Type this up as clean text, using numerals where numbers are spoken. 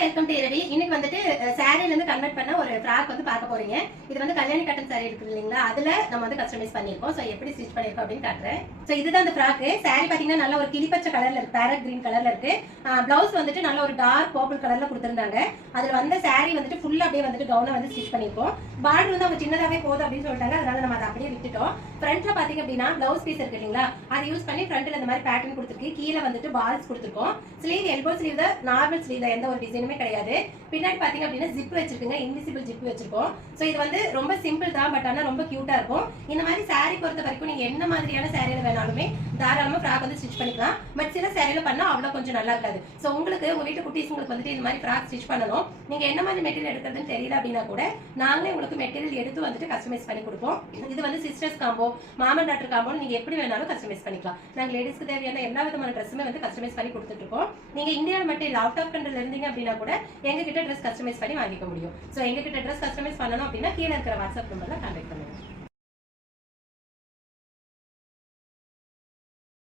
Hi welcome to இரவி. இன்னைக்கு வந்துட்டு சாரீல இருந்து கன்வெர்ட் பண்ண ஒரு ஃப்ராக் வந்து பார்க்க போறீங்க. இது வந்து கல்யாணி காட்டன் சாரி இருக்கு இல்லீங்களா, அதுல நம்ம வந்து கஸ்டமைஸ் பண்ணிருக்கோம். சோ எப்படி ஸ்டிச் பண்ணிருக்கோம் அப்படின்னு காட்டுறேன். சோ இதுதான் அந்த ஃப்ராக். சாரி பாத்தீங்கன்னா நல்ல ஒரு கிளிப்பச்சை கலர்ல இருக்கு, பேரட் கிரீன் கலர்ல இருக்கு. பிளவுஸ் வந்துட்டு நல்ல ஒரு டார்க் பர்பிள் கலர்ல கொடுத்திருந்தாங்க. அதுல வந்த சாரி வந்துட்டு ஃபுல்லா அப்படியே வந்துட்டு கவுனா வந்து ஸ்டிச் பண்ணிருக்கோம். பார்டர் வந்து அவங்க சின்னதாவே போதும் அப்படின்னு சொல்லிட்டாங்க, அதனால நம்ம அதை அப்படியே விட்டுட்டோம். ஃப்ரண்ட்ல பாத்தீங்க அப்படின்னா பிளவுஸ் பீஸ் இருக்கு இல்லீங்களா, அதை யூஸ் பண்ணி ஃப்ரண்ட்ல இந்த மாதிரி பேட்டர்ன் கொடுத்துருக்கு. கீழே வந்துட்டு பால்ஸ் கொடுத்துருக்கோம். ஸ்லீவ் எல்போ ஸ்லீவ் தான், நார்மல் ஸ்லீவ் தான், எந்த ஒரு டிசைனுமே கிடையாது. பின்னாடி பாத்தீங்க அப்படின்னா ஜிப் வச்சிருக்குங்க, இன்விசிபிள் ஜிப் வச்சிருக்கோம். சோ இது வந்து ரொம்ப சிம்பிள் தான், பட் ஆனா ரொம்ப கியூட்டா இருக்கும். இந்த மாதிரி சாரி பொறுத்த வரைக்கும் நீங்க என்ன மாதிரியான சாரியில வேணாலுமே தாராளமா ஃப்ராக் வந்து ஸ்டிச் பண்ணிக்கலாம். பட் சில சாரியில பண்ணா அவ்வளவு கொஞ்சம் நல்லா இருக்காது. சோ உங்களுக்கு உங்க வீட்டு குட்டீஸ்ங்களுக்கு வந்துட்டு இந்த மாதிரி ஃப்ராக் ஸ்டிச் பண்ணணும், நீங்க என்ன மாதிரி மெட்டீரியல் எடுக்கிறதுன்னு தெரியல அப்படின்னா கூட நாங்களே உங்களுக்கு மெட்டீரியல் எடுத்து வந்துட்டு கஸ்டமைஸ் பண்ணி கொடுப்போம். இது வந்து சிஸ்டர்ஸ் காம்போ, மாமன் டாக்டர் காம்போ, நீங்க எப்படி வேணாலும் கஸ்டமைஸ் பண்ணிக்கலாம். நாங்க லேடிஸ்க்கு தேவையான எல்லா விதமான ட்ரெஸ்ஸுமே வந்து கஸ்டமைஸ் பண்ணி கொடுத்துட்டு இருக்கோம். நீங்க இந்தியாவில் மட்டும் இல்ல, அவுட் ஆஃப் கண்ட்ரில இருந்தீங்க அப்படின்னா கூட எங்க கிட்ட ட்ரெஸ் கஸ்டமைஸ் பண்ணி வாங்கிக்க முடியும். சோ எங்க கிட்ட ட்ரெஸ் கஸ்டமைஸ் பண்ணணும் அப்படின்னா கீழே இருக்கிற வாட்ஸ்அப் நம்பர்ல கான்டாக்ட் பண்ணுங்க.